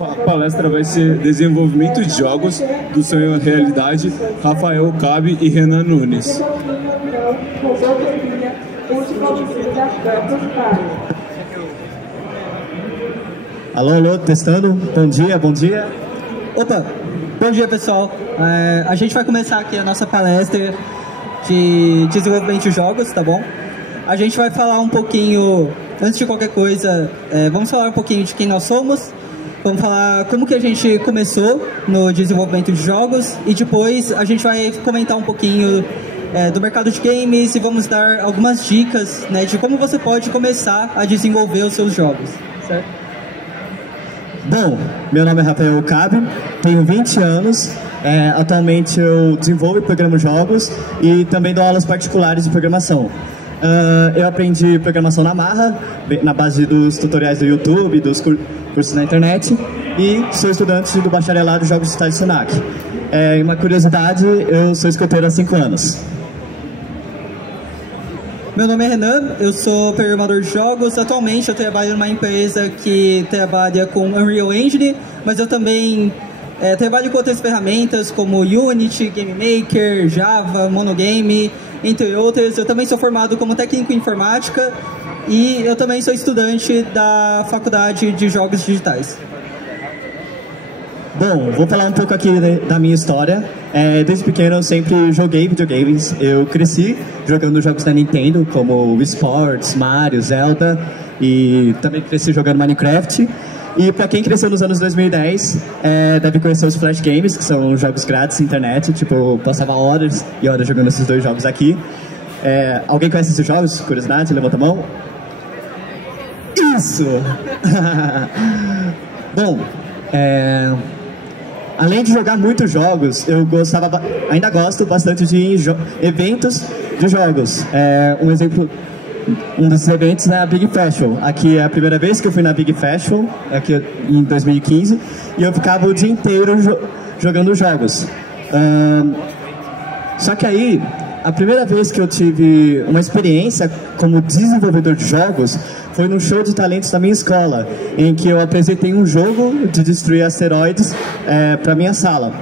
A palestra vai ser Desenvolvimento de Jogos do Sonho à Realidade, Rafael Cabe e Renan Nunes. Alô, alô, testando. Bom dia, bom dia. Opa, bom dia pessoal. A gente vai começar aqui a nossa palestra de desenvolvimento de jogos, tá bom? A gente vai falar um pouquinho, antes de qualquer coisa, vamos falar um pouquinho de quem nós somos, vamos falar como que a gente começou no desenvolvimento de jogos e depois a gente vai comentar um pouquinho do mercado de games e vamos dar algumas dicas, né, de como você pode começar a desenvolver os seus jogos, certo? Bom, meu nome é Rafael Cabe, tenho 20 anos, atualmente eu desenvolvo e programo jogos e também dou aulas particulares de programação. Eu aprendi programação na marra, na base dos tutoriais do YouTube, dos cursos na internet, e sou estudante do bacharelado de Jogos Digitais do Senac. E uma curiosidade, eu sou escoteiro há 5 anos. Meu nome é Renan, eu sou programador de jogos. Atualmente eu trabalho numa empresa que trabalha com Unreal Engine, mas eu também trabalho com outras ferramentas como Unity, Game Maker, Java, Monogame, entre outras. Eu também sou formado como técnico em informática e eu também sou estudante da Faculdade de Jogos Digitais. Bom, vou falar um pouco aqui da minha história. Desde pequeno eu sempre joguei videogames. Eu cresci jogando jogos da Nintendo, como Wii Sports, Mario, Zelda, e também cresci jogando Minecraft. E para quem cresceu nos anos 2010, deve conhecer os Flash Games, que são jogos grátis na internet. Tipo, eu passava horas e horas jogando esses dois jogos aqui. Alguém conhece esses jogos? Curiosidade? Levanta a mão. Isso! Bom, além de jogar muitos jogos, eu ainda gosto bastante de eventos de jogos. Um desses eventos é a Big Festival. Aqui é a primeira vez que eu fui na Big Festival, aqui em 2015, e eu ficava o dia inteiro jogando jogos. Só que aí, a primeira vez que eu tive uma experiência como desenvolvedor de jogos foi num show de talentos da minha escola, em que eu apresentei um jogo de destruir asteroides para minha sala.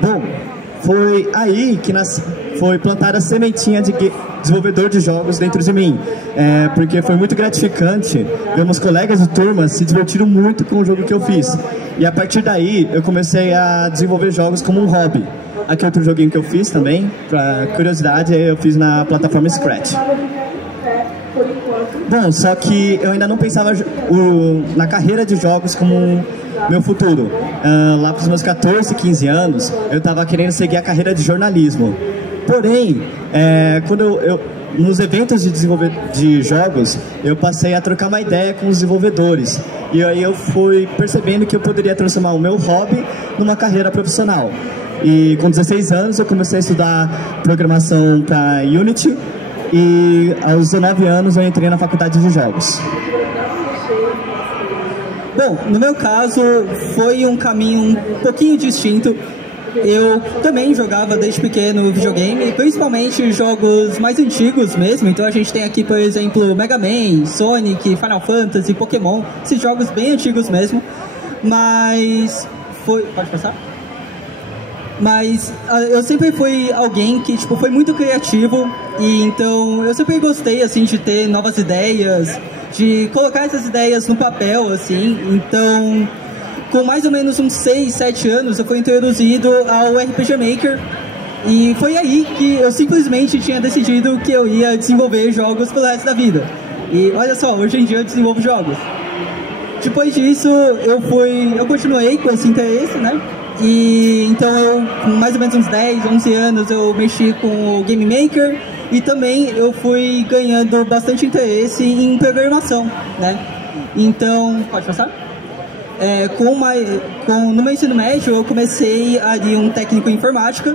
Bom, foi aí que foi plantada a sementinha de desenvolvedor de jogos dentro de mim, porque foi muito gratificante ver meus colegas de turma se divertiram muito com o jogo que eu fiz. E a partir daí eu comecei a desenvolver jogos como um hobby. Aqui outro joguinho que eu fiz também, para curiosidade, eu fiz na plataforma Scratch. Bom, só que eu ainda não pensava na carreira de jogos como meu futuro. Lá para os meus 14, 15 anos, eu estava querendo seguir a carreira de jornalismo. Porém, quando nos eventos de jogos, eu passei a trocar uma ideia com os desenvolvedores. E aí eu fui percebendo que eu poderia transformar o meu hobby numa carreira profissional. E com 16 anos eu comecei a estudar programação para Unity e aos 19 anos eu entrei na faculdade de jogos. Bom, no meu caso foi um caminho um pouquinho distinto. Eu também jogava desde pequeno videogame, principalmente jogos mais antigos mesmo. Então a gente tem aqui, por exemplo, Mega Man, Sonic, Final Fantasy, Pokémon, esses jogos bem antigos mesmo. Mas pode passar? Mas eu sempre fui alguém que foi muito criativo e então eu sempre gostei assim de ter novas ideias, de colocar essas ideias no papel assim. Então, com mais ou menos uns 6, 7 anos eu fui introduzido ao RPG Maker e foi aí que eu simplesmente tinha decidido que eu ia desenvolver jogos pelo resto da vida. E olha só, hoje em dia eu desenvolvo jogos. Depois disso eu continuei com esse interesse, né? E então eu, com mais ou menos uns 10, 11 anos, eu mexi com o Game Maker e também eu fui ganhando bastante interesse em programação, né? Então, pode passar? No meu ensino médio eu comecei ali um técnico em informática,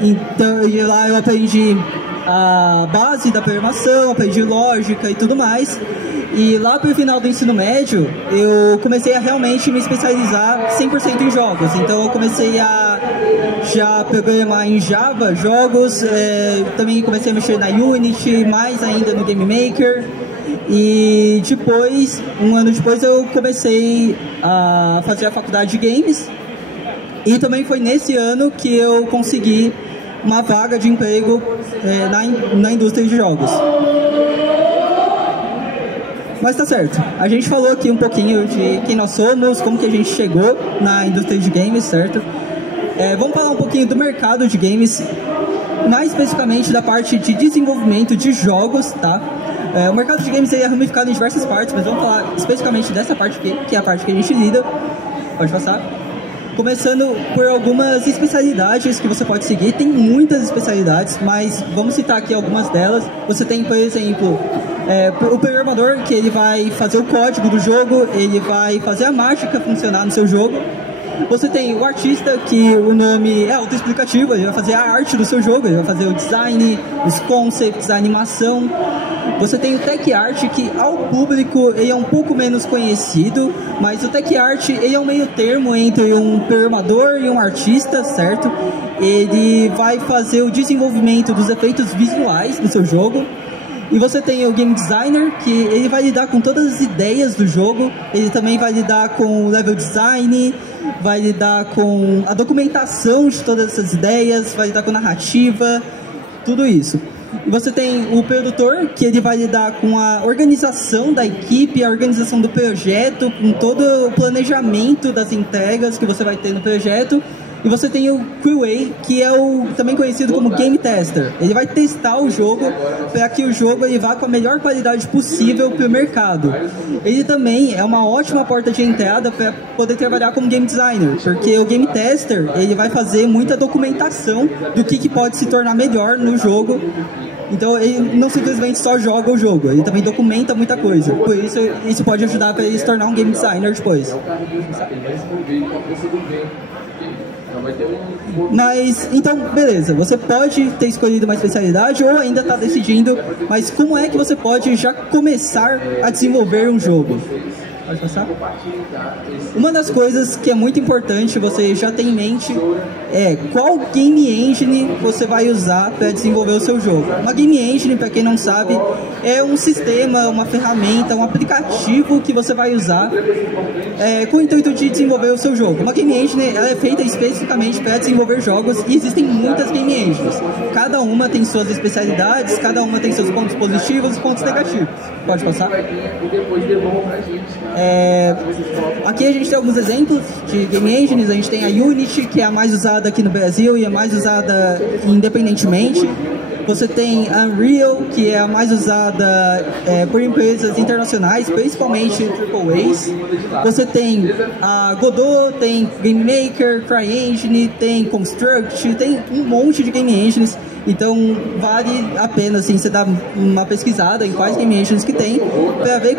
então lá eu aprendi a base da programação, aprendi lógica e tudo mais. E lá pro final do ensino médio, eu comecei a realmente me especializar 100% em jogos. Então eu comecei a já programar em Java jogos, também comecei a mexer na Unity, mais ainda no Game Maker. E depois, um ano depois, eu comecei a fazer a faculdade de games. E também foi nesse ano que eu consegui uma vaga de emprego na indústria de jogos. Mas tá certo, a gente falou aqui um pouquinho de quem nós somos, como que a gente chegou na indústria de games, certo? Vamos falar um pouquinho do mercado de games, mais especificamente da parte de desenvolvimento de jogos, tá? O mercado de games é ramificado em diversas partes, mas vamos falar especificamente dessa parte aqui, que é a parte que a gente lida. Pode passar. Começando por algumas especialidades que você pode seguir. Tem muitas especialidades, mas vamos citar aqui algumas delas. Você tem, por exemplo, o programador, que ele vai fazer o código do jogo, ele vai fazer a mágica funcionar no seu jogo. Você tem o artista, que o nome é autoexplicativo, ele vai fazer a arte do seu jogo, ele vai fazer o design, os concepts, a animação. Você tem o tech art, que ao público ele é um pouco menos conhecido, mas o tech art ele é um meio termo entre um programador e um artista, certo? Ele vai fazer o desenvolvimento dos efeitos visuais do seu jogo. E você tem o game designer, que ele vai lidar com todas as ideias do jogo, ele também vai lidar com o level design, vai lidar com a documentação de todas essas ideias, vai lidar com narrativa, tudo isso. E você tem o produtor, que ele vai lidar com a organização da equipe, a organização do projeto, com todo o planejamento das entregas que você vai ter no projeto. E você tem o QA, que é também conhecido como Game Tester. Ele vai testar o jogo para que o jogo ele vá com a melhor qualidade possível para o mercado. Ele também é uma ótima porta de entrada para poder trabalhar como Game Designer, porque o Game Tester ele vai fazer muita documentação do que pode se tornar melhor no jogo. Então ele não simplesmente só joga o jogo, ele também documenta muita coisa. Por isso pode ajudar para ele se tornar um Game Designer depois. Mas, então, beleza, você pode ter escolhido uma especialidade ou ainda está decidindo, mas como é que você pode já começar a desenvolver um jogo? Pode passar? Uma das coisas que é muito importante você já ter em mente é qual game engine você vai usar para desenvolver o seu jogo. Uma game engine, para quem não sabe, é um sistema, uma ferramenta, um aplicativo que você vai usar com o intuito de desenvolver o seu jogo. Uma game engine ela é feita especificamente para desenvolver jogos e existem muitas game engines. Cada uma tem suas especialidades, cada uma tem seus pontos positivos e pontos negativos. Pode passar? Aqui a gente tem alguns exemplos de game engines. A gente tem a Unity, que é a mais usada aqui no Brasil e é mais usada independentemente. Você tem a Unreal, que é a mais usada por empresas internacionais, principalmente AAAs. Você tem a Godot, tem Game Maker, CryEngine, tem Construct, tem um monte de game engines. Então vale a pena assim, você dar uma pesquisada em quais game engines que tem, para ver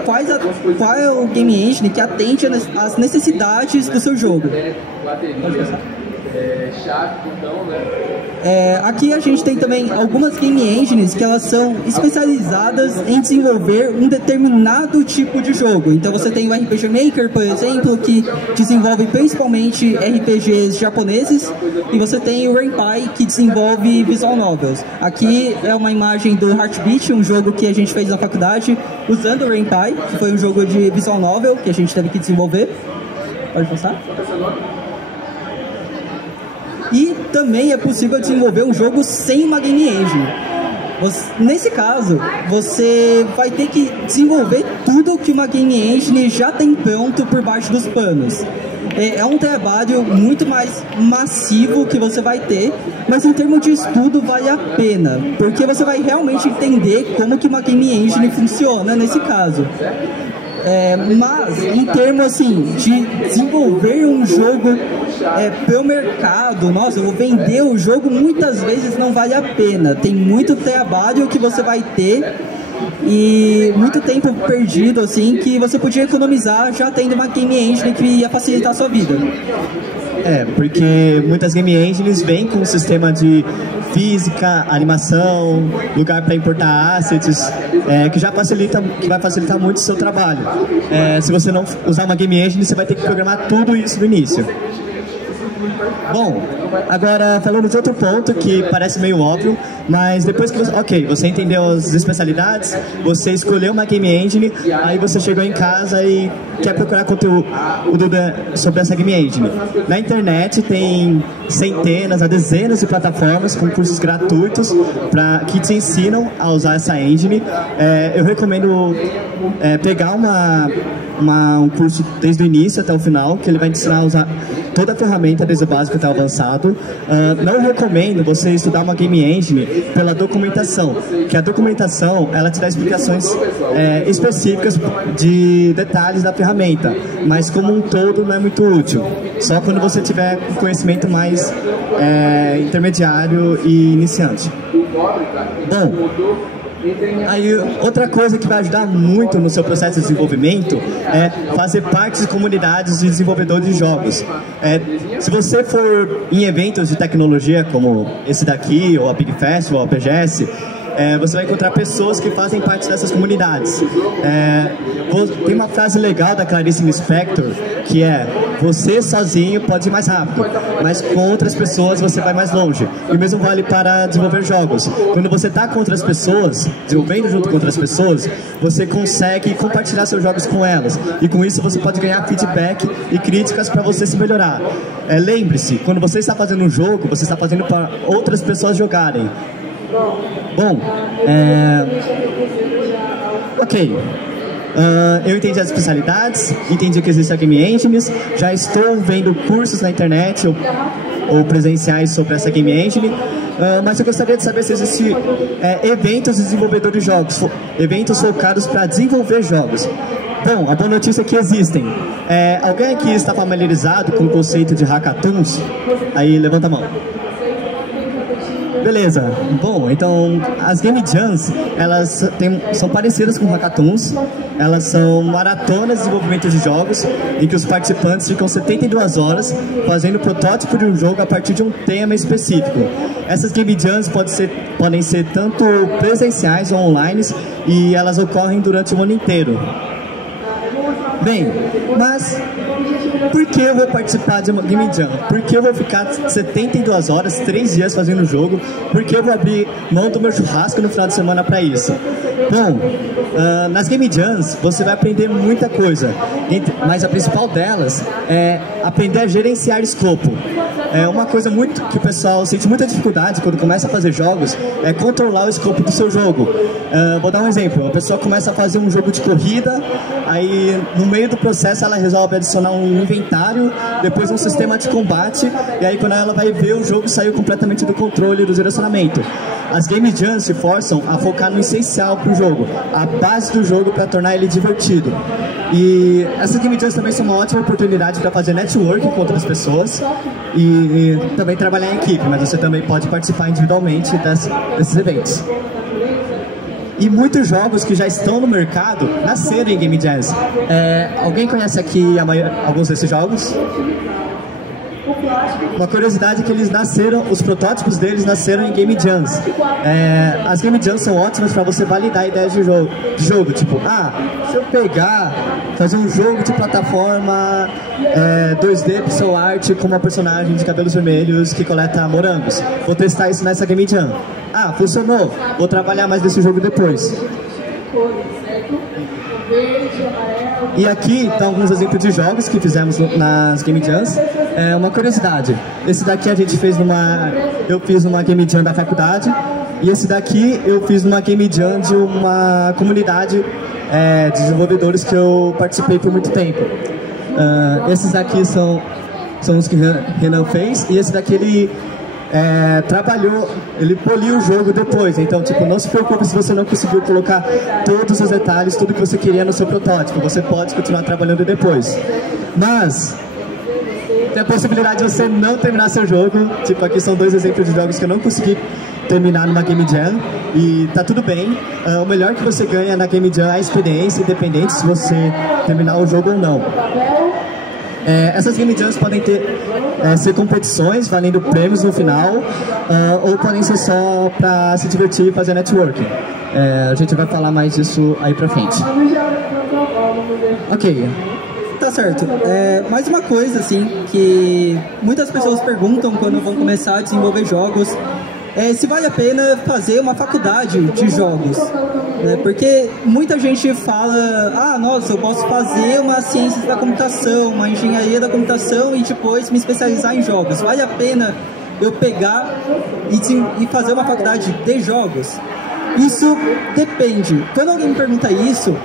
qual é o game engine que atende às necessidades do seu jogo. Pode passar? Aqui a gente tem também algumas game engines que elas são especializadas em desenvolver um determinado tipo de jogo. Então você tem o RPG Maker, por exemplo, que desenvolve principalmente RPGs japoneses, e você tem o Ren'Py, que desenvolve visual novels. Aqui é uma imagem do Heartbeat, um jogo que a gente fez na faculdade usando o Ren'Py, que foi um jogo de visual novel que a gente teve que desenvolver. Pode passar? E também é possível desenvolver um jogo sem uma game engine. Nesse caso, você vai ter que desenvolver tudo que uma game engine já tem pronto por baixo dos panos. É um trabalho muito mais massivo que você vai ter, mas em termos de estudo vale a pena, porque você vai realmente entender como que uma game engine funciona nesse caso. Mas em termos assim de desenvolver um jogo para o mercado, nossa, eu vou vender o jogo, muitas vezes não vale a pena. Tem muito trabalho que você vai ter e muito tempo perdido assim que você podia economizar já tendo uma game engine que ia facilitar a sua vida. Porque muitas game engines vêm com um sistema de física, animação, lugar para importar assets, que vai facilitar muito o seu trabalho. Se você não usar uma game engine, você vai ter que programar tudo isso no início. Bom, agora falando de outro ponto que parece meio óbvio, mas depois que você entendeu as especialidades, você escolheu uma game engine, aí você chegou em casa e quer procurar conteúdo sobre essa game engine. Na internet tem centenas a dezenas de plataformas com cursos gratuitos que te ensinam a usar essa engine. Eu recomendo pegar um curso desde o início até o final, que ele vai te ensinar a usar toda a ferramenta, desde o básico até o avançado. Não recomendo você estudar uma game engine pela documentação, que a documentação ela te dá explicações específicas de detalhes da ferramenta, mas como um todo não é muito útil. Só quando você tiver conhecimento mais intermediário e iniciante. Bom, aí, outra coisa que vai ajudar muito no seu processo de desenvolvimento é fazer parte de comunidades de desenvolvedores de jogos. Se você for em eventos de tecnologia como esse daqui, ou a Big Festival, ou a BGS, você vai encontrar pessoas que fazem parte dessas comunidades. Tem uma frase legal da Clarice Lispector, que é: você sozinho pode ir mais rápido, mas com outras pessoas você vai mais longe. E o mesmo vale para desenvolver jogos. Quando você está com outras pessoas, desenvolvendo junto com outras pessoas, você consegue compartilhar seus jogos com elas. E com isso você pode ganhar feedback e críticas para você se melhorar. Lembre-se, quando você está fazendo um jogo, você está fazendo para outras pessoas jogarem. Bom, ok. Eu entendi as especialidades, entendi que existem game engines, já estou vendo cursos na internet ou presenciais sobre essa game engine, mas eu gostaria de saber se existem eventos de desenvolvedores de jogos, eventos focados para desenvolver jogos. Bom, a boa notícia é que existem. Alguém aqui está familiarizado com o conceito de hackathons? Aí, levanta a mão. Beleza. Bom, então as Game Jams, elas são parecidas com hackathons. Elas são maratonas de desenvolvimento de jogos em que os participantes ficam 72 horas fazendo o protótipo de um jogo a partir de um tema específico. Essas Game Jams podem ser tanto presenciais ou online e elas ocorrem durante o ano inteiro. Bem, mas por que eu vou participar de uma Game Jam? Por que eu vou ficar 72 horas, 3 dias fazendo o jogo? Por que eu vou abrir mão do meu churrasco no final de semana para isso? Bom, nas Game Jams você vai aprender muita coisa, mas a principal delas é aprender a gerenciar escopo. Uma coisa muito que o pessoal sente muita dificuldade quando começa a fazer jogos é controlar o escopo do seu jogo. Vou dar um exemplo. A pessoa começa a fazer um jogo de corrida, aí no meio do processo ela resolve adicionar um inventário, depois um sistema de combate, e aí quando ela vai ver, o jogo saiu completamente do controle do direcionamento. As Game Jams se forçam a focar no essencial para o jogo, a base do jogo, para tornar ele divertido. E essas Game Jams também são uma ótima oportunidade para fazer network com outras pessoas e também trabalhar em equipe, mas você também pode participar individualmente desses eventos. E muitos jogos que já estão no mercado nasceram em Game Jams. Alguém conhece aqui alguns desses jogos? Uma curiosidade é que os protótipos deles nasceram em Game Jams. As Game Jams são ótimas para você validar ideias de jogo. Tipo, deixa eu fazer um jogo de plataforma 2D pixel art com uma personagem de cabelos vermelhos que coleta morangos. Vou testar isso nessa Game Jam. Funcionou. Vou trabalhar mais desse jogo depois. E aqui estão alguns exemplos de jogos que fizemos nas Game Jams. Uma curiosidade, esse daqui eu fiz numa Game Jam da faculdade, e esse daqui eu fiz numa Game Jam de uma comunidade de desenvolvedores que eu participei por muito tempo. Esses daqui são os que Renan fez, e esse daqui ele ele poliu o jogo depois. Então, não se preocupe se você não conseguiu colocar todos os detalhes, tudo que você queria no seu protótipo. Você pode continuar trabalhando depois. Mas tem a possibilidade de você não terminar seu jogo. Aqui são 2 exemplos de jogos que eu não consegui terminar numa Game Jam, e tá tudo bem. O melhor que você ganha na Game Jam é a experiência, independente se você terminar o jogo ou não. Essas Game Jams podem ser competições valendo prêmios no final, ou podem ser só para se divertir e fazer networking. A gente vai falar mais disso aí pra frente. Ok. Tá certo. Mais uma coisa, assim, que muitas pessoas perguntam quando vão começar a desenvolver jogos, se vale a pena fazer uma faculdade de jogos, né? Porque muita gente fala, nossa, eu posso fazer uma ciência da computação, uma engenharia da computação e depois me especializar em jogos. Vale a pena eu pegar e fazer uma faculdade de jogos? Isso depende. Quando alguém me pergunta isso,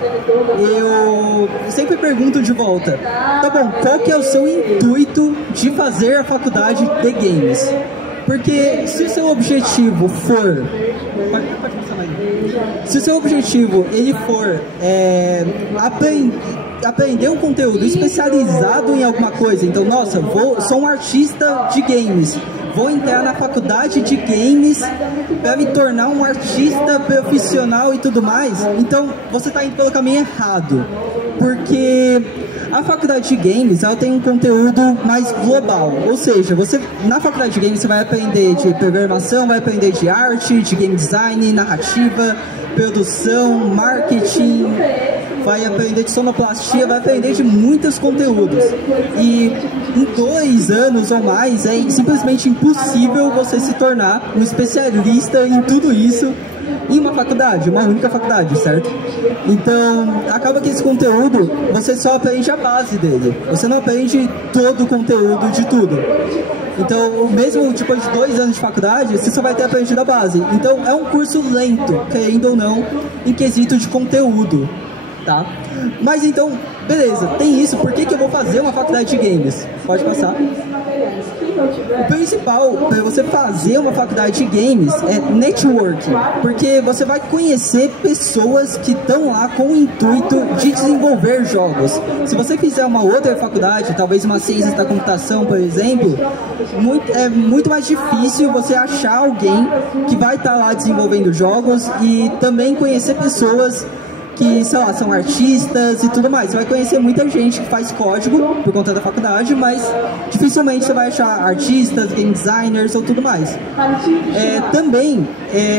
eu sempre pergunto de volta, tá bom, qual que é o seu intuito de fazer a faculdade de games? Porque se o seu objetivo for... Se o seu objetivo ele for aprender um conteúdo especializado em alguma coisa, então, nossa, sou um artista de games, vou entrar na faculdade de games para me tornar um artista profissional e tudo mais, então você está indo pelo caminho errado, porque a faculdade de games ela tem um conteúdo mais global, ou seja, você na faculdade de games você vai aprender de programação, vai aprender de arte, de game design, narrativa, produção, marketing, vai aprender de sonoplastia, vai aprender de muitos conteúdos. E em 2 anos ou mais é simplesmente impossível você se tornar um especialista em tudo isso em uma faculdade, uma única faculdade, certo? Então, acaba que esse conteúdo, você só aprende a base dele. Você não aprende todo o conteúdo de tudo. Então, mesmo depois de 2 anos de faculdade, você só vai ter aprendido a base. Então, é um curso lento, querendo ou não, em quesito de conteúdo, tá? Mas então, beleza, tem isso, por que eu vou fazer uma faculdade de games? Pode passar. O principal para você fazer uma faculdade de games é networking, porque você vai conhecer pessoas que estão lá com o intuito de desenvolver jogos. Se você fizer uma outra faculdade, talvez uma ciência da computação, por exemplo, é muito mais difícil você achar alguém que vai estar lá desenvolvendo jogos e também conhecer pessoas que, sei lá, são artistas e tudo mais. Você vai conhecer muita gente que faz código por conta da faculdade, mas dificilmente você vai achar artistas, game designers ou tudo mais. Também,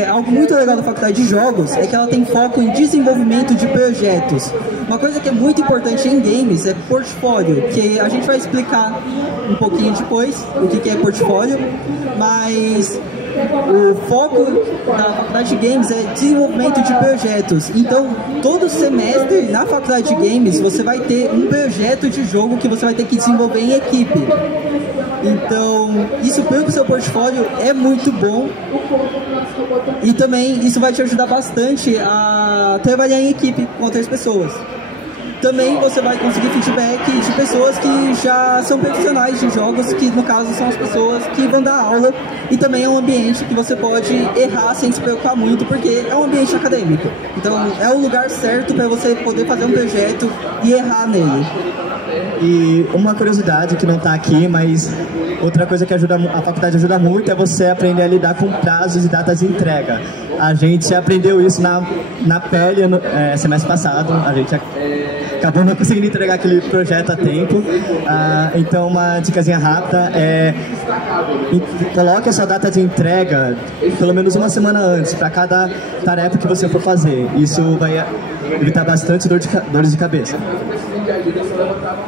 algo muito legal da faculdade de jogos é que ela tem foco em desenvolvimento de projetos. Uma coisa que é muito importante em games é portfólio, que a gente vai explicar um pouquinho depois o que é portfólio, mas o foco da faculdade de games é desenvolvimento de projetos. Então, todo semestre na faculdade de games você vai ter um projeto de jogo que você vai ter que desenvolver em equipe. Então, isso pelo seu portfólio é muito bom. E também isso vai te ajudar bastante a trabalhar em equipe com outras pessoas. Também você vai conseguir feedback de pessoas que já são profissionais de jogos, que no caso são as pessoas que vão dar aula, e também é um ambiente que você pode errar sem se preocupar muito, porque é um ambiente acadêmico. Então é o lugar certo para você poder fazer um projeto e errar nele. E uma curiosidade que não está aqui, mas outra coisa que a faculdade ajuda muito é você aprender a lidar com prazos e datas de entrega. A gente aprendeu isso na pele semestre passado, a gente acabou não conseguindo entregar aquele projeto a tempo. Então uma dicasinha rápida é coloque a sua data de entrega pelo menos uma semana antes para cada tarefa que você for fazer. Isso vai evitar bastante dores de cabeça.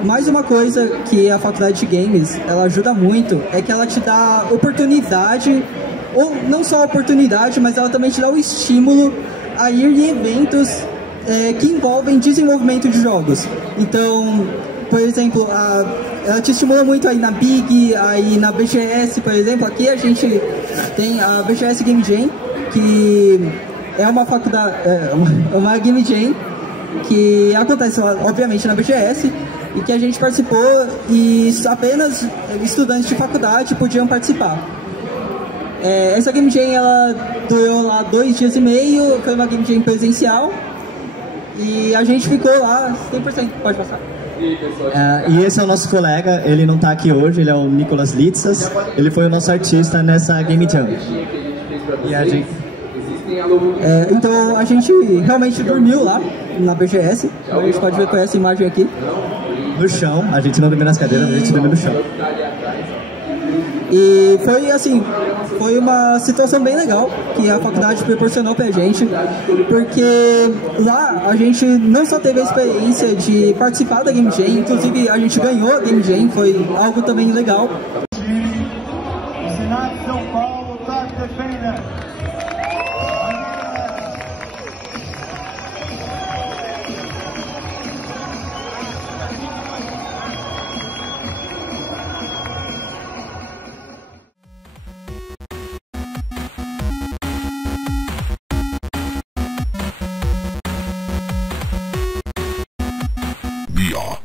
Mais uma coisa que a faculdade de games ela ajuda muito é que ela te dá oportunidade, ou não só oportunidade, mas ela também te dá o estímulo a ir em eventos que envolvem desenvolvimento de jogos. Então, por exemplo, ela te estimula muito aí na Big, aí na BGS, por exemplo. Aqui a gente tem a BGS Game Jam, que é uma faculdade, uma Game Jam que acontece, obviamente, na BGS, e que a gente participou e apenas estudantes de faculdade podiam participar. Essa Game Jam, ela durou lá 2 dias e meio, foi uma Game Jam presencial, e a gente ficou lá 100%. Pode passar. E esse é o nosso colega, ele não está aqui hoje, ele é o Nicolas Litzas, ele foi o nosso artista nessa Game Jam. E a gente... então a gente realmente dormiu lá na BGS, a gente pode ver com essa imagem aqui. No chão, a gente não dormiu nas cadeiras, a gente dormiu no chão. E foi assim, foi uma situação bem legal que a faculdade proporcionou pra gente, porque lá a gente não só teve a experiência de participar da Game Jam, inclusive a gente ganhou a Game Jam, foi algo também legal. O Senado de São Paulo está defendendo.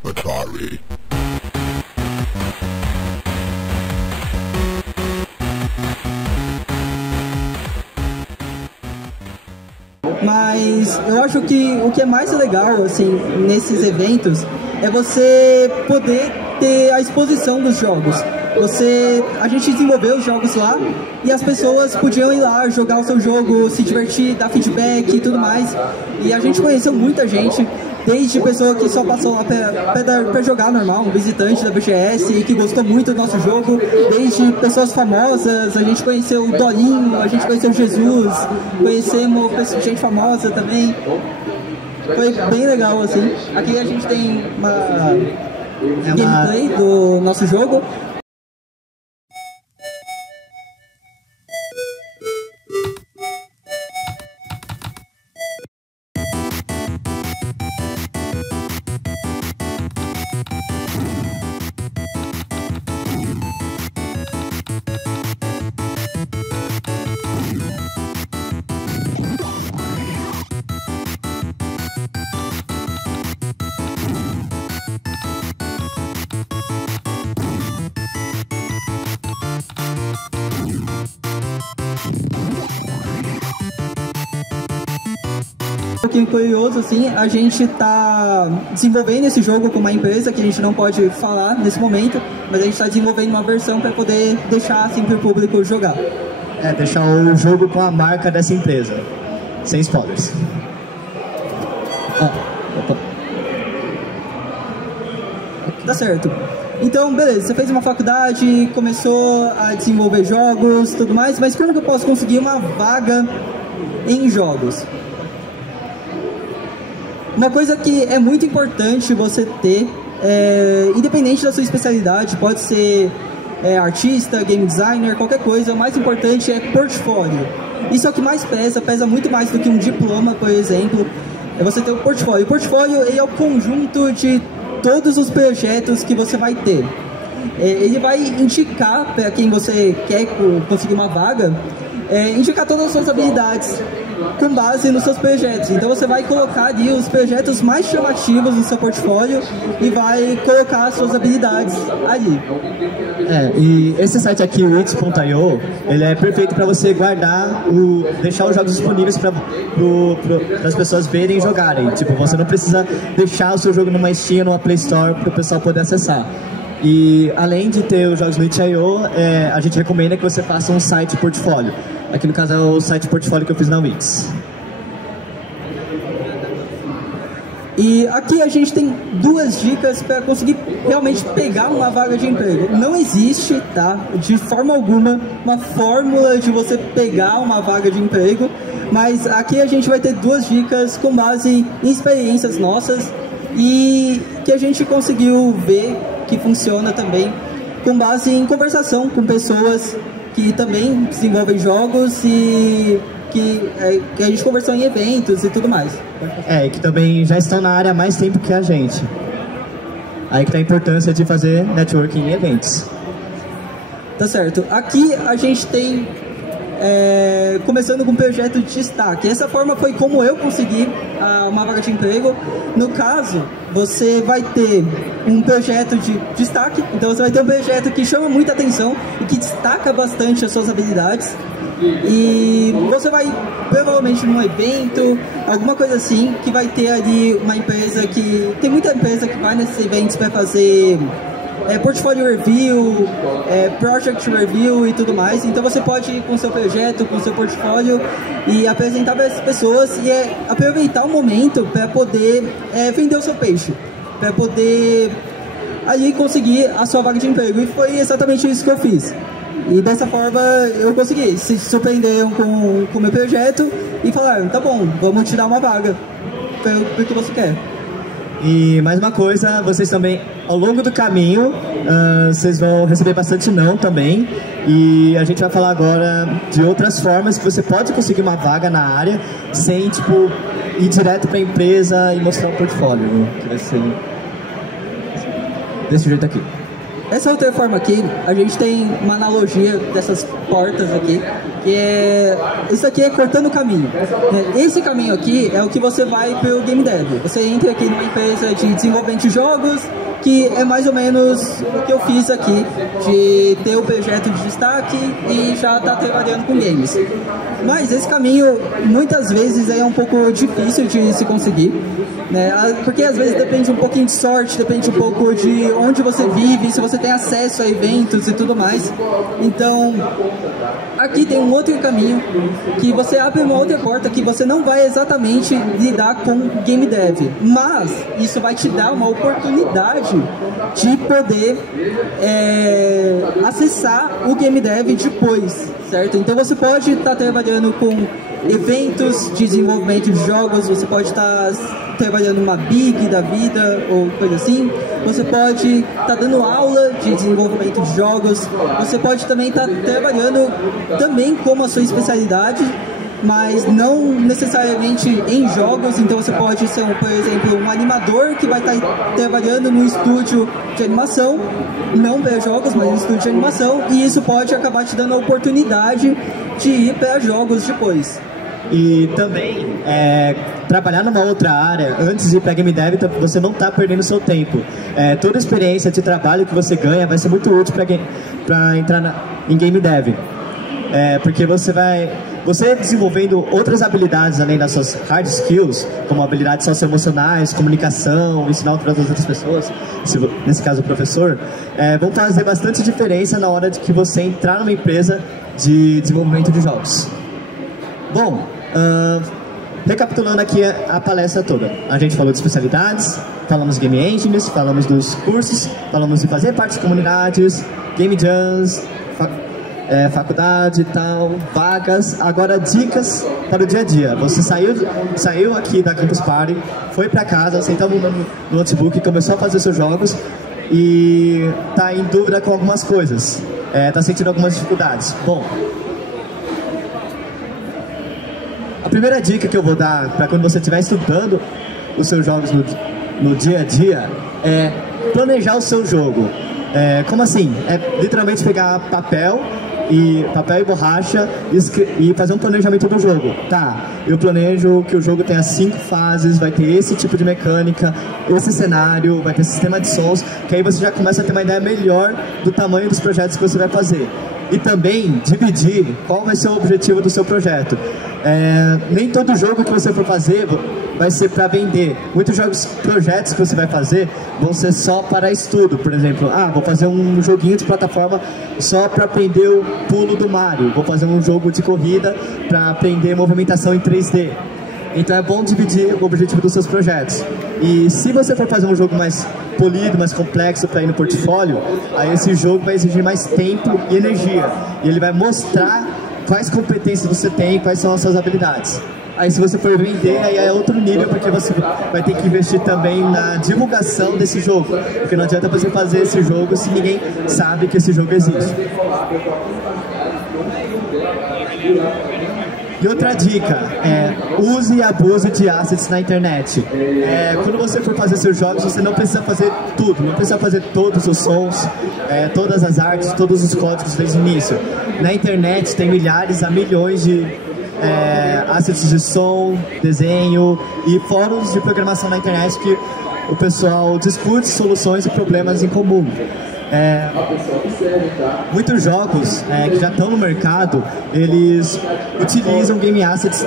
Atari. Mas eu acho que o que é mais legal assim nesses eventos é você poder ter a exposição dos jogos. A gente desenvolveu os jogos lá e as pessoas podiam ir lá jogar o seu jogo, se divertir, dar feedback e tudo mais. E a gente conheceu muita gente, desde pessoa que só passou lá pra jogar normal, um visitante da BGS e que gostou muito do nosso jogo, desde pessoas famosas, a gente conheceu o Dolinho, a gente conheceu o Jesus, conhecemos gente famosa também. Foi bem legal, assim. Aqui a gente tem uma gameplay do nosso jogo. Um pouquinho curioso, assim, a gente tá desenvolvendo esse jogo com uma empresa que a gente não pode falar nesse momento, mas a gente está desenvolvendo uma versão para poder deixar assim para o público jogar. Deixar o jogo com a marca dessa empresa, sem spoilers. Tá certo. Então, beleza, você fez uma faculdade, começou a desenvolver jogos, tudo mais, mas como que eu posso conseguir uma vaga em jogos? Uma coisa que é muito importante você ter, independente da sua especialidade, pode ser artista, game designer, qualquer coisa, o mais importante é portfólio. Isso é o que mais pesa muito mais do que um diploma, por exemplo, é você ter um portfólio. O portfólio é o conjunto de todos os projetos que você vai ter. Ele vai indicar para quem você quer conseguir uma vaga, indicar todas as suas habilidades com base nos seus projetos. Então você vai colocar ali os projetos mais chamativos no seu portfólio e vai colocar as suas habilidades ali. E esse site aqui, o Wix.io, ele é perfeito para você guardar, deixar os jogos disponíveis para as pessoas verem e jogarem. Tipo, você não precisa deixar o seu jogo numa Steam, numa Play Store para o pessoal poder acessar. E além de ter os jogos no itch.io, a gente recomenda que você faça um site portfólio. Aqui no caso é o site portfólio que eu fiz na Wix. E aqui a gente tem duas dicas para conseguir realmente pegar uma vaga de emprego. Não existe, tá, de forma alguma, uma fórmula de você pegar uma vaga de emprego, mas aqui a gente vai ter duas dicas com base em experiências nossas e que a gente conseguiu ver que funciona também com base em conversação com pessoas que também desenvolvem jogos e que a gente conversou em eventos e tudo mais. E que também já estão na área há mais tempo que a gente. Aí que tá a importância de fazer networking em eventos. Tá certo. Aqui a gente tem, começando com um projeto de destaque. Essa forma foi como eu consegui uma vaga de emprego. No caso, você vai ter um projeto de destaque. Então você vai ter um projeto que chama muita atenção e que destaca bastante as suas habilidades. E você vai provavelmente num evento, alguma coisa assim, que vai ter ali uma empresa que... Tem muita empresa que vai nesses eventos para fazer portfolio review, project review e tudo mais. Então você pode ir com o seu projeto, com o seu portfólio e apresentar para essas pessoas e aproveitar o momento para poder vender o seu peixe, para poder ali conseguir a sua vaga de emprego. E foi exatamente isso que eu fiz. E dessa forma eu consegui se surpreender com o meu projeto e falar, tá bom, vamos te dar uma vaga pro que você quer. E mais uma coisa, vocês também, ao longo do caminho, vocês vão receber bastante não também. E a gente vai falar agora de outras formas que você pode conseguir uma vaga na área sem, tipo, ir direto para a empresa e mostrar um portfólio, né? Que vai ser desse jeito aqui. Essa outra forma aqui, a gente tem uma analogia dessas portas aqui, que é... Isso aqui é cortando o caminho. Esse caminho aqui é o que você vai para o Game Dev. Você entra aqui numa empresa de desenvolvimento de jogos, que é mais ou menos o que eu fiz aqui, de ter o projeto de destaque e já estar trabalhando com games. Mas esse caminho, muitas vezes, é um pouco difícil de se conseguir, né? Porque às vezes depende um pouquinho de sorte, depende um pouco de onde você vive, se você tem acesso a eventos e tudo mais. Então, aqui tem um outro caminho, que você abre uma outra porta que você não vai exatamente lidar com game dev, mas isso vai te dar uma oportunidade de poder acessar o game dev depois, certo? Então você pode estar trabalhando com eventos de desenvolvimento de jogos, você pode estar trabalhando numa Big da vida ou coisa assim, você pode estar dando aula de desenvolvimento de jogos, você pode também estar trabalhando também como a sua especialidade, mas não necessariamente em jogos. Então você pode ser, por exemplo, um animador que vai estar trabalhando no estúdio de animação, não para jogos, mas no estúdio de animação, e isso pode acabar te dando a oportunidade de ir para jogos depois. E também, trabalhar numa outra área, antes de ir para Game Dev, você não está perdendo seu tempo. Toda a experiência de trabalho que você ganha vai ser muito útil para entrar em Game Dev. Porque você desenvolvendo outras habilidades além das suas hard skills, como habilidades socioemocionais, comunicação, ensinar para as outras pessoas, nesse caso o professor, vão fazer bastante diferença na hora de que você entrar numa empresa de desenvolvimento de jogos. Bom, recapitulando aqui a palestra toda, a gente falou de especialidades, falamos de game engines, falamos dos cursos, falamos de fazer parte de comunidades, game jams, faculdade e tal, vagas. Agora dicas para o dia a dia. Você saiu aqui da Campus Party, foi para casa, sentou no notebook, começou a fazer seus jogos e tá em dúvida com algumas coisas, tá sentindo algumas dificuldades. Bom, a primeira dica que eu vou dar para quando você estiver estudando os seus jogos no dia a dia é planejar o seu jogo. Como assim? Literalmente pegar papel e borracha e fazer um planejamento do jogo. Tá, eu planejo que o jogo tenha 5 fases, vai ter esse tipo de mecânica, esse cenário, vai ter sistema de sons, que aí você já começa a ter uma ideia melhor do tamanho dos projetos que você vai fazer. E também dividir qual vai ser o objetivo do seu projeto. Nem todo jogo que você for fazer vai ser para vender. Muitos projetos que você vai fazer vão ser só para estudo. Por exemplo, vou fazer um joguinho de plataforma só para aprender o pulo do Mario. Vou fazer um jogo de corrida para aprender movimentação em 3D. Então é bom dividir o objetivo dos seus projetos. E se você for fazer um jogo mais polido, mais complexo para ir no portfólio, aí esse jogo vai exigir mais tempo e energia. E ele vai mostrar quais competências você tem e quais são as suas habilidades. Aí se você for vender, aí é outro nível, porque você vai ter que investir também na divulgação desse jogo. Porque não adianta você fazer esse jogo se ninguém sabe que esse jogo existe. E outra dica use e abuse de assets na internet. Quando você for fazer seus jogos, você não precisa fazer tudo, não precisa fazer todos os sons, todas as artes, todos os códigos desde o início. Na internet tem milhares a milhões de assets de som, desenho e fóruns de programação na internet que o pessoal discute soluções e problemas em comum. Muitos jogos que já estão no mercado, eles utilizam game assets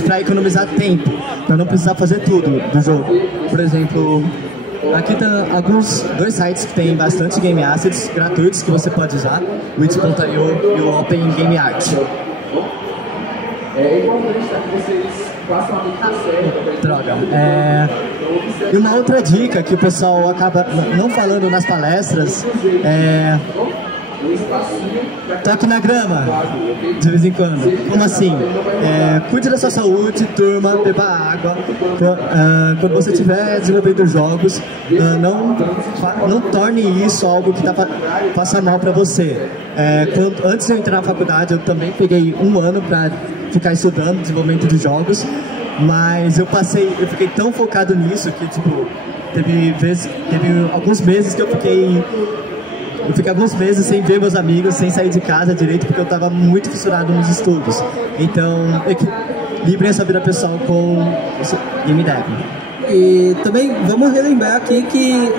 para economizar tempo, para não precisar fazer tudo do jogo. Por exemplo, aqui tem dois sites que tem bastante game assets gratuitos que você pode usar, o It.io e o Open Game Art. Droga. E uma outra dica que o pessoal acaba não falando nas palestras toque na grama, de vez em quando. Como assim? Cuide da sua saúde, turma, beba água. Quando você estiver desenvolvendo jogos, não torne isso algo que faça mal para você. Antes de eu entrar na faculdade, eu também peguei um ano para ficar estudando desenvolvimento de jogos, mas eu fiquei tão focado nisso que, tipo, teve alguns meses que eu fiquei alguns meses sem ver meus amigos, sem sair de casa direito, porque eu estava muito fissurado nos estudos. Então, equilibrem essa vida pessoal com game dev. E também vamos relembrar aqui que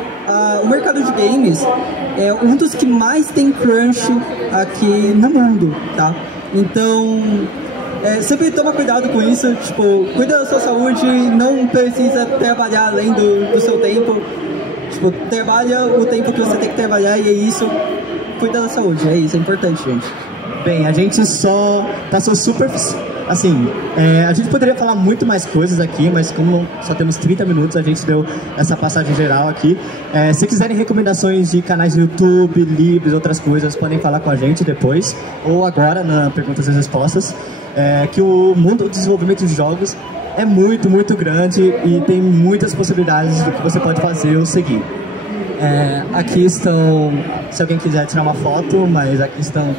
o mercado de games é um dos que mais tem crunch aqui no mundo, tá? Então, sempre toma cuidado com isso, tipo, cuida da sua saúde, não precisa trabalhar além do seu tempo. Tipo, trabalha o tempo que você tem que trabalhar e é isso. Cuida da saúde, é isso, é importante, gente. Bem, a gente só passou super... Assim, a gente poderia falar muito mais coisas aqui, mas como só temos 30 minutos, a gente deu essa passagem geral aqui. Se quiserem recomendações de canais do YouTube, livros, outras coisas, podem falar com a gente depois, ou agora na Perguntas e Respostas. Que o mundo do desenvolvimento de jogos é muito, muito grande e tem muitas possibilidades do que você pode fazer ou seguir. Aqui estão, se alguém quiser tirar uma foto, mas aqui estão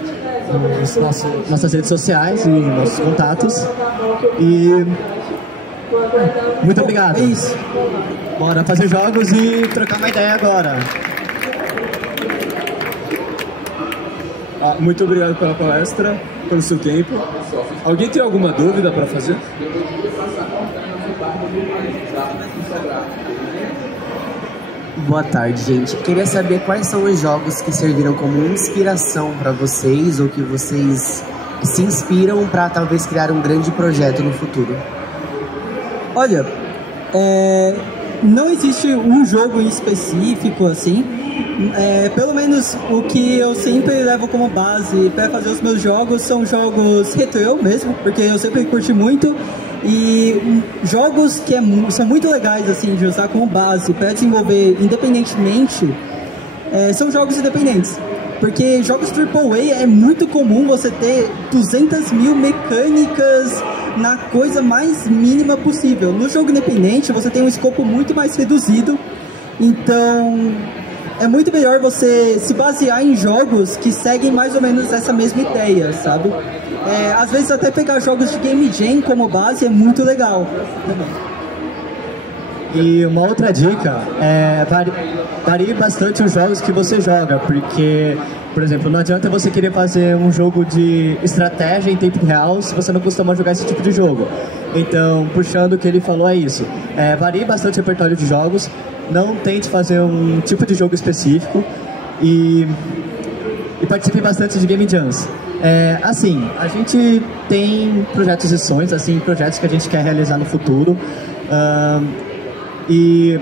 nossas redes sociais e nossos contatos. E muito obrigado. É isso. Bora fazer jogos e trocar uma ideia agora. Muito obrigado pela palestra, pelo seu tempo. Alguém tem alguma dúvida para fazer? Boa tarde, gente. Queria saber quais são os jogos que serviram como inspiração para vocês ou que vocês se inspiram para talvez criar um grande projeto no futuro. Olha, não existe um jogo em específico assim. Pelo menos o que eu sempre levo como base para fazer os meus jogos são jogos retrô mesmo, porque eu sempre curti muito. E jogos que são muito legais assim, de usar como base para desenvolver independentemente, são jogos independentes. Porque jogos AAA é muito comum você ter 200 mil mecânicas na coisa mais mínima possível. No jogo independente você tem um escopo muito mais reduzido, então é muito melhor você se basear em jogos que seguem mais ou menos essa mesma ideia, sabe? Às vezes até pegar jogos de Game Jam como base é muito legal. E uma outra dica varie bastante os jogos que você joga, porque, por exemplo, não adianta você querer fazer um jogo de estratégia em tempo real se você não costuma jogar esse tipo de jogo. Então, puxando o que ele falou, é isso. Varie bastante o repertório de jogos, não tente fazer um tipo de jogo específico e participe bastante de Game Jams. Assim, a gente tem projetos e sonhos, assim, projetos que a gente quer realizar no futuro. E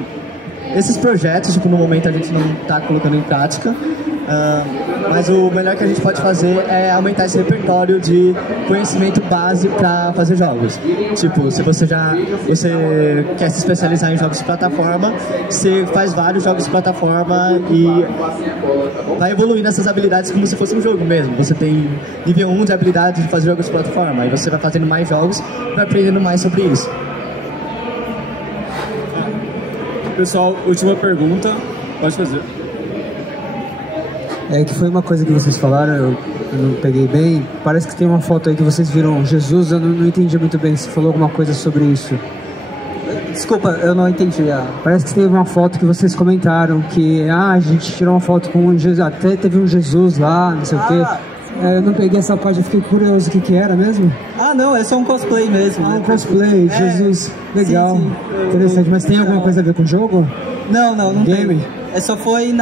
esses projetos, tipo, no momento a gente não está colocando em prática, mas o melhor que a gente pode fazer é aumentar esse repertório de conhecimento base para fazer jogos. Tipo, se você quer se especializar em jogos de plataforma, você faz vários jogos de plataforma e vai evoluindo essas habilidades como se fosse um jogo mesmo. Você tem nível 1 de habilidade de fazer jogos de plataforma, aí você vai fazendo mais jogos e vai aprendendo mais sobre isso. Pessoal, última pergunta, pode fazer. Que foi uma coisa que vocês falaram, eu não peguei bem. Parece que tem uma foto aí que vocês viram Jesus, eu não entendi muito bem. Você falou alguma coisa sobre isso? Desculpa, eu não entendi. Parece que teve uma foto que vocês comentaram que a gente tirou uma foto com um Jesus, até teve um Jesus lá, não sei o quê. Eu não peguei essa parte, eu fiquei curioso o que era mesmo. Não, é só um cosplay mesmo. Um cosplay, Jesus, legal, sim. Interessante. Mas tem alguma coisa a ver com o jogo? Não Game? tem. Só foi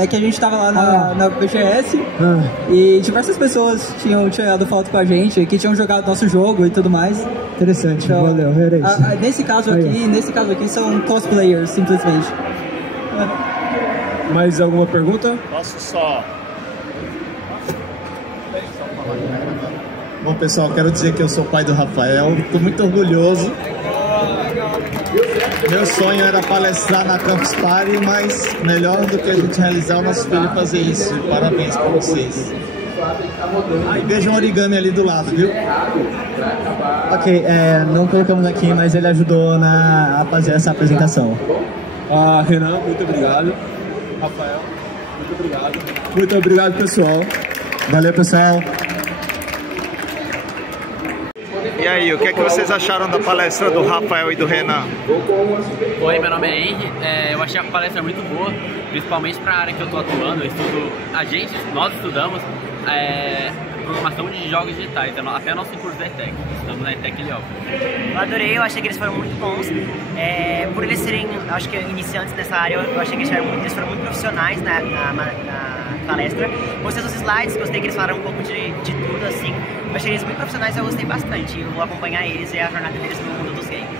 É que a gente tava lá na BGS e diversas pessoas tinham tirado foto com a gente, que tinham jogado nosso jogo e tudo mais. Interessante, então, valeu, era isso. Nesse caso aqui são cosplayers, simplesmente. Mais alguma pergunta? Posso só... Bom, pessoal, quero dizer que eu sou pai do Rafael, estou muito orgulhoso. Meu sonho era palestrar na Campus Party, mas melhor do que a gente realizar o nosso filho fazer isso. Parabéns pra vocês. E veja um origami ali do lado, viu? Ok, não colocamos aqui, mas ele ajudou a fazer essa apresentação. Renan, muito obrigado. Rafael, muito obrigado. Muito obrigado, pessoal. Valeu, pessoal. E aí, o que é que vocês acharam da palestra do Rafael e do Renan? Oi, meu nome é Henry. Eu achei a palestra muito boa, principalmente para a área que eu estou atuando. Eu estudo, nós estudamos programação de jogos digitais, até nosso curso da ETEC. Estamos na ETEC Liop. Eu adorei, eu achei que eles foram muito bons. Por eles serem, acho que iniciantes nessa área, eu achei que eles foram muito profissionais na palestra. Gostei dos slides, gostei que eles falaram um pouco de tudo, assim. Eu achei eles muito profissionais, eu gostei bastante. Eu vou acompanhar eles e a jornada deles no mundo dos games.